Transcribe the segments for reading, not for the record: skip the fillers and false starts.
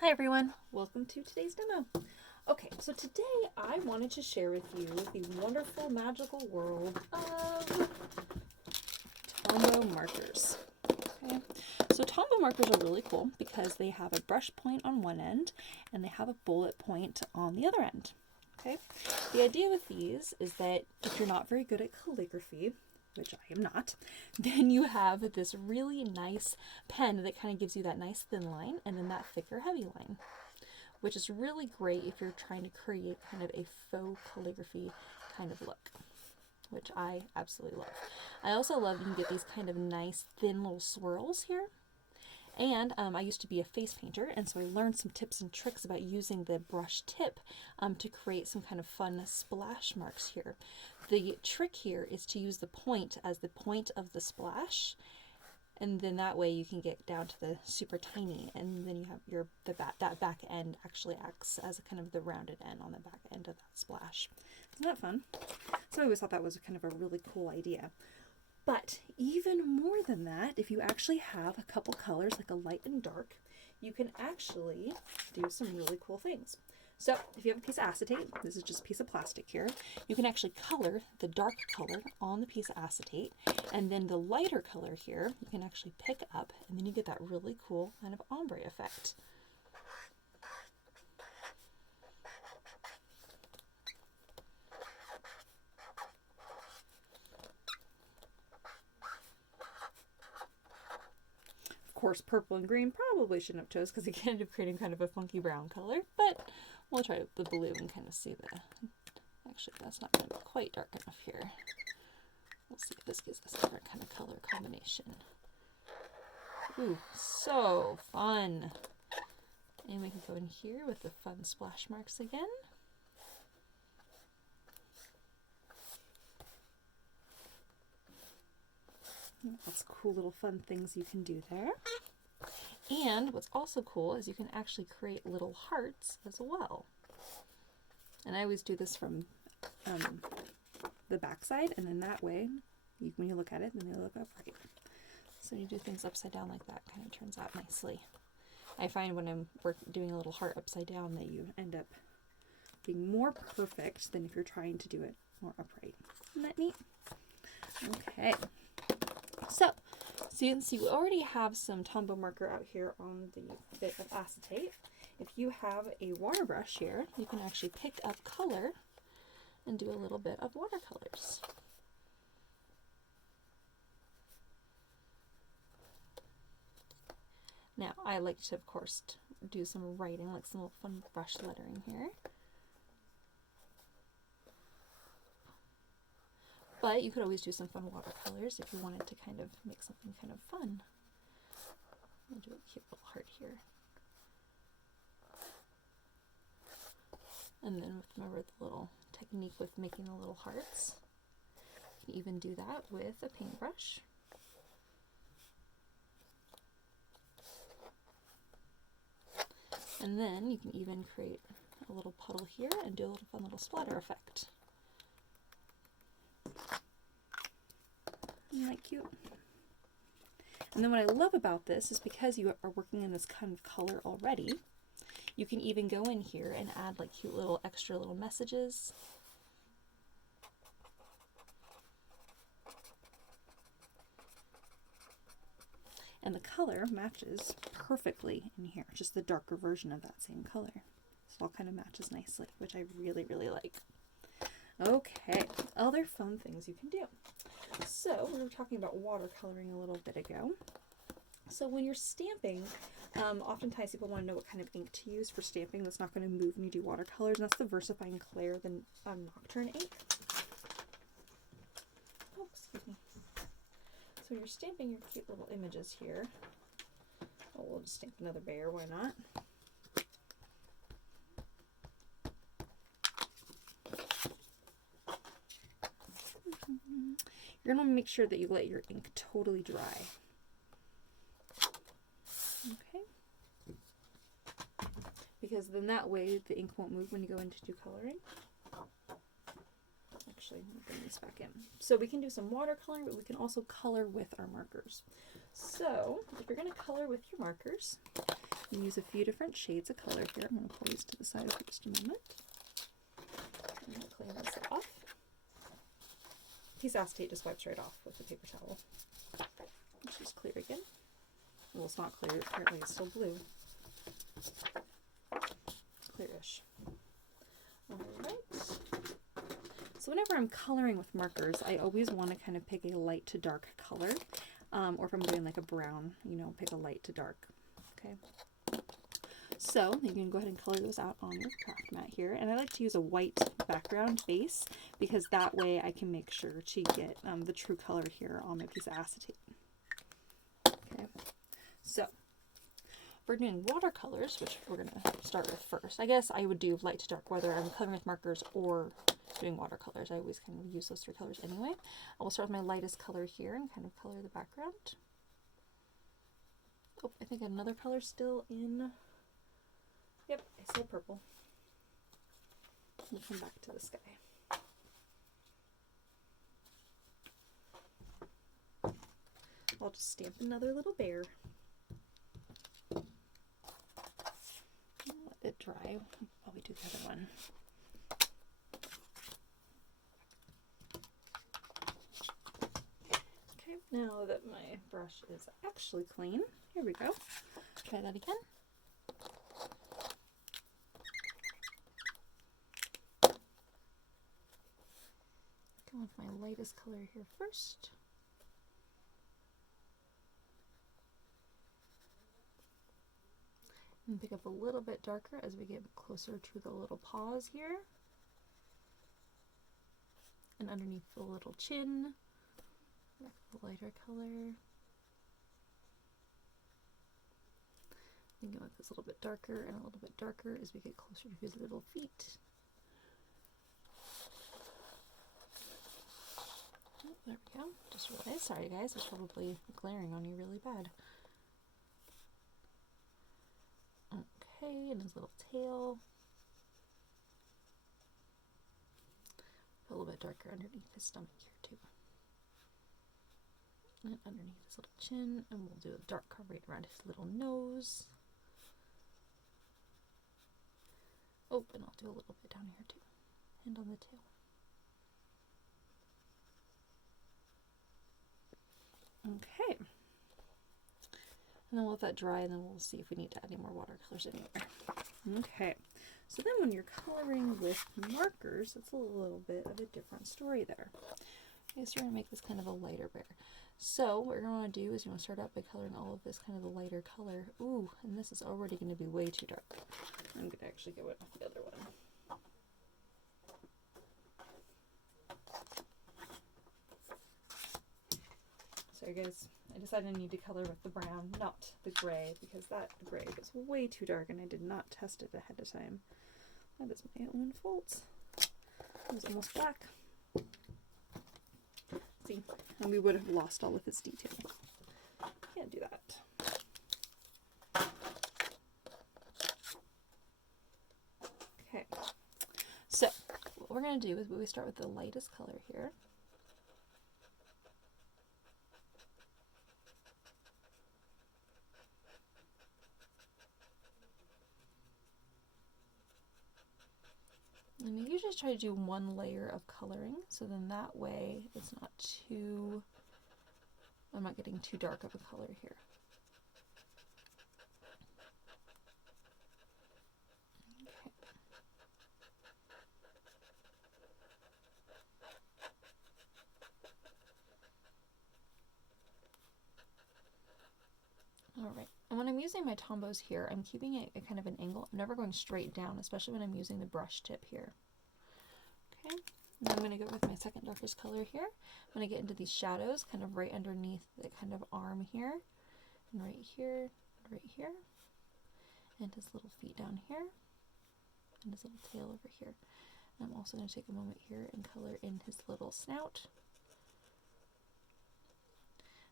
Hi everyone, welcome to today's demo. Okay, so today I wanted to share with you the wonderful magical world of Tombow markers. Okay, so Tombow markers are really cool because they have a brush point on one end and they have a bullet point on the other end. Okay, the idea with these is that if you're not very good at calligraphy, which I am not, then you have this really nice pen that kind of gives you that nice thin line and then that thicker heavy line, which is really great if you're trying to create kind of a faux calligraphy kind of look, which I absolutely love. I also love you can get these kind of nice thin little swirls here. And I used to be a face painter, and so I learned some tips and tricks about using the brush tip to create some kind of fun splash marks here. The trick here is to use the point as the point of the splash, and then that way you can get down to the super tiny, and then you have that back end actually acts as a kind of the rounded end on the back end of that splash. Isn't that fun? So I always thought that was kind of a really cool idea. But even more than that, if you actually have a couple colors, like a light and dark, you can actually do some really cool things. So if you have a piece of acetate, this is just a piece of plastic here, you can actually color the dark color on the piece of acetate, and then the lighter color here, you can actually pick up, and then you get that really cool kind of ombre effect. Of course, purple and green probably shouldn't have chose because it can end up creating kind of a funky brown color, but we'll try the blue and kind of see the, actually that's not going to be quite dark enough here. We'll see if this gives us a different kind of color combination. Ooh, so fun. And we can go in here with the fun splash marks again. That's cool little fun things you can do there. And what's also cool is you can actually create little hearts as well. And I always do this from the back side, and then that way, when you look at it, then they look upright. So you do things upside down like that, kind of turns out nicely. I find when I'm doing a little heart upside down that you end up being more perfect than if you're trying to do it more upright. Isn't that neat? Okay. So you can see we already have some Tombow marker out here on the bit of acetate. If you have a water brush here, you can actually pick up color and do a little bit of watercolors. Now, I like to, of course, do some writing, like some little fun brush lettering here. But you could always do some fun watercolors if you wanted to kind of make something kind of fun. I'll do a cute little heart here. And then remember the little technique with making the little hearts. You can even do that with a paintbrush. And then you can even create a little puddle here and do a little fun little splatter effect. Isn't that cute? And then what I love about this is because you are working in this kind of color already, you can even go in here and add like cute little extra little messages. And the color matches perfectly in here, just the darker version of that same color. So it all kind of matches nicely, which I really, really like. Okay, other fun things you can do. So we were talking about watercoloring a little bit ago. So when you're stamping, oftentimes people want to know what kind of ink to use for stamping that's not going to move when you do watercolors, and that's the VersaFine Clair, the Nocturne ink. Oh, excuse me. So when you're stamping your cute little images here, oh, we'll just stamp another bear, why not? You're going to make sure that you let your ink totally dry. Okay. Because then that way the ink won't move when you go in to do coloring. Actually, I'll bring this back in. So we can do some watercoloring, but we can also color with our markers. So if you're going to color with your markers, You use a few different shades of color here. I'm going to pull these to the side for just a moment. I'm going to clean this off. Piece of acetate just wipes right off with the paper towel. Which is clear again. Well, it's not clear. Apparently it's still blue. Clearish. Alright. So whenever I'm coloring with markers, I always want to kind of pick a light to dark color. Or if I'm doing like a brown, you know, pick a light to dark. Okay. So you can go ahead and color those out on your craft mat here. And I like to use a white background base because that way I can make sure to get the true color here on my piece of acetate. Okay. So we're doing watercolors, which we're going to start with first. I guess I would do light to dark, whether I'm coloring with markers or doing watercolors. I always kind of use those three colors anyway. I will start with my lightest color here and kind of color the background. Oh, I think another color still in. Yep, I said purple. We'll come back to the sky. I'll just stamp another little bear. Let it dry while we do the other one. Okay, now that my brush is actually clean, here we go. Try that again. Go with my lightest color here first. And pick up a little bit darker as we get closer to the little paws here. And underneath the little chin, back with the lighter color. And go with this a little bit darker and a little bit darker as we get closer to his little feet. Oh, there we go. Just realized, sorry guys, it's probably glaring on you really bad. Okay, and his little tail. A little bit darker underneath his stomach here too. And underneath his little chin, and we'll do a dark color right around his little nose. Oh, and I'll do a little bit down here too, and on the tail. Okay. And then we'll let that dry, and then we'll see if we need to add any more watercolors anywhere. Okay. So then when you're coloring with markers, it's a little bit of a different story there. Okay, so we're going to make this kind of a lighter bear. So what you're going to want to do is you want to start out by coloring all of this kind of a lighter color. Ooh, and this is already going to be way too dark. I'm going to actually go with the other one. Sorry guys, I decided I need to color with the brown, not the gray, because the gray was way too dark and I did not test it ahead of time. That is my own fault. It was almost black. See, and we would have lost all of this detail. Can't do that. Okay, so what we're going to do is we start with the lightest color here. And I usually try to do one layer of coloring, so then that way it's not too, I'm not getting too dark of a color here. Alright, and when I'm using my Tombows here, I'm keeping it at kind of an angle. I'm never going straight down, especially when I'm using the brush tip here. Okay, now I'm going to go with my second darkest color here. I'm going to get into these shadows, kind of right underneath the kind of arm here, and right here, and his little feet down here, and his little tail over here. And I'm also going to take a moment here and color in his little snout.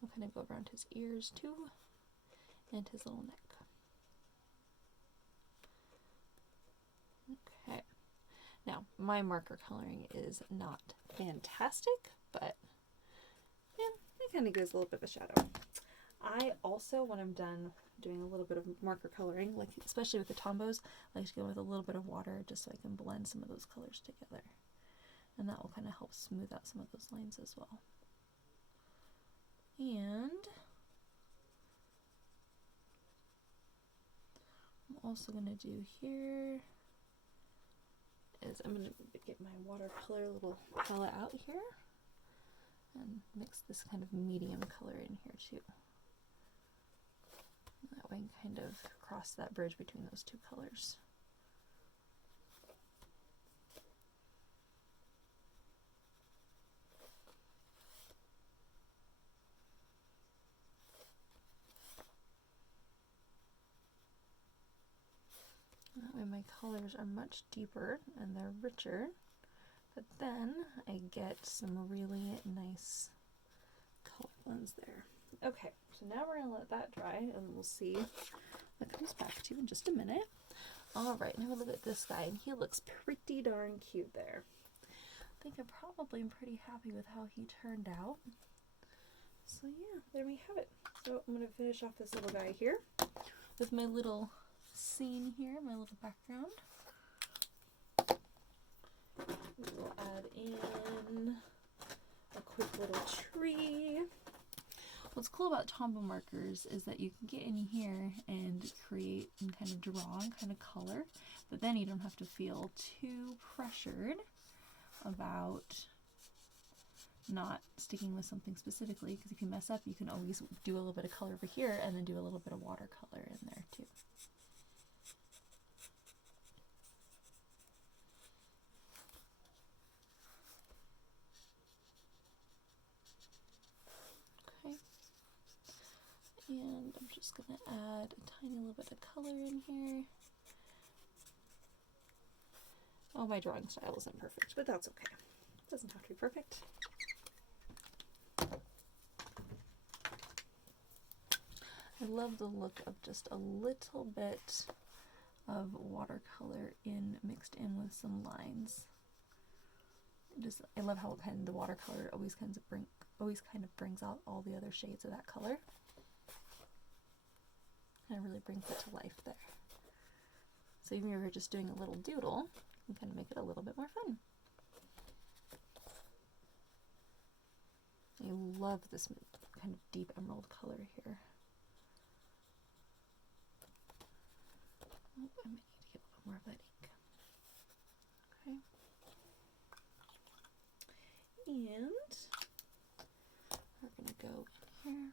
I'll kind of go around his ears too, and his little neck. Okay, now my marker coloring is not fantastic, but yeah, it kind of gives a little bit of a shadow. I also, when I'm done doing a little bit of marker coloring, like especially with the Tombows, I like to go with a little bit of water just so I can blend some of those colors together. And that will kind of help smooth out some of those lines as well. And I'm also going to do here is I'm going to get my watercolor little palette out here and mix this kind of medium color in here too. That way I can kind of cross that bridge between those two colors. That way my colors are much deeper and they're richer, but then I get some really nice color blends there. Okay, so now we're going to let that dry and we'll see what comes back to in just a minute. Alright, now look at this guy, and he looks pretty darn cute there. I think I probably am pretty happy with how he turned out. So yeah, there we have it. So I'm going to finish off this little guy here with my little scene here, my little background. We'll add in a quick little tree. What's cool about Tombow markers is that you can get in here and create and kind of draw and kind of color, but then you don't have to feel too pressured about not sticking with something specifically, because if you mess up, you can always do a little bit of color over here and then do a little bit of watercolor in there too. And I'm just going to add a tiny little bit of color in here. Oh, my drawing style isn't perfect, but that's okay. It doesn't have to be perfect. I love the look of just a little bit of watercolor mixed in with some lines. I love how the watercolor always kind of brings out all the other shades of that color. And it really brings it to life there. So even if you're just doing a little doodle, you can kind of make it a little bit more fun. I love this kind of deep emerald color here. Oh, I might need to get a little more of that ink. Okay. And we're going to go in here.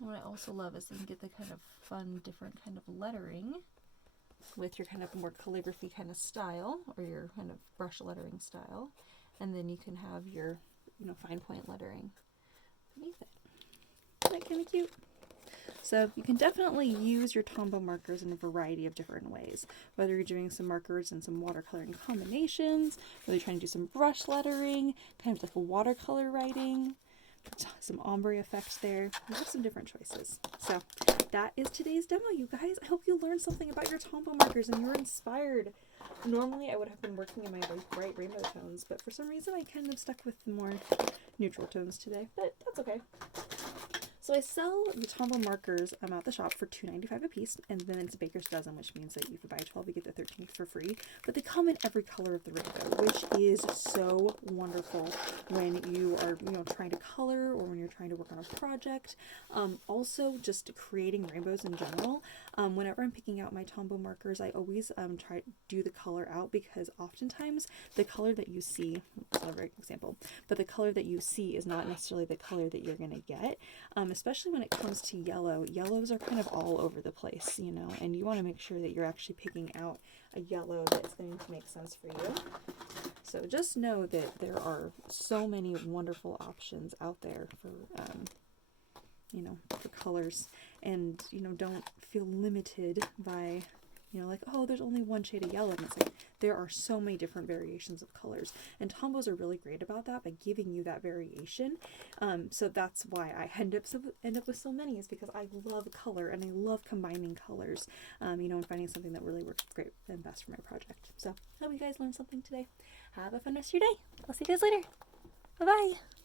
What I also love is you can get the kind of fun, different kind of lettering with your kind of more calligraphy kind of style, or your kind of brush lettering style, and then you can have your, fine point lettering beneath it. Isn't that kind of cute? So you can definitely use your Tombow markers in a variety of different ways, whether you're doing some markers and some watercoloring combinations, whether you're trying to do some brush lettering, kind of like a watercolor writing, some ombre effects there. We have some different choices. So that is today's demo, you guys. I hope you learned something about your Tombow markers and you were inspired. Normally I would have been working in my bright rainbow tones, but for some reason I kind of stuck with the more neutral tones today, but that's okay. So I sell the Tombow markers at the shop for $2.95 a piece, and then it's a baker's dozen, which means that if you buy 12, you get the 13th for free. But they come in every color of the rainbow, which is so wonderful when you are, trying to color or when you're trying to work on a project. Also, just creating rainbows in general. Whenever I'm picking out my Tombow markers, I always try to do the color out, because oftentimes the color that you see, that's not a very good example, but the color that you see is not necessarily the color that you're going to get. Especially when it comes to yellow. Yellows are kind of all over the place, and you want to make sure that you're actually picking out a yellow that's going to make sense for you. So just know that there are so many wonderful options out there for, for colors, and, don't feel limited by You know, like, oh, there's only one shade of yellow. And it's like, there are so many different variations of colors. And Tombows are really great about that by giving you that variation. So that's why I end up with so many, is because I love color and I love combining colors, you know, and finding something that really works great and best for my project. So I hope you guys learned something today. Have a fun rest of your day. I'll see you guys later. Bye-bye.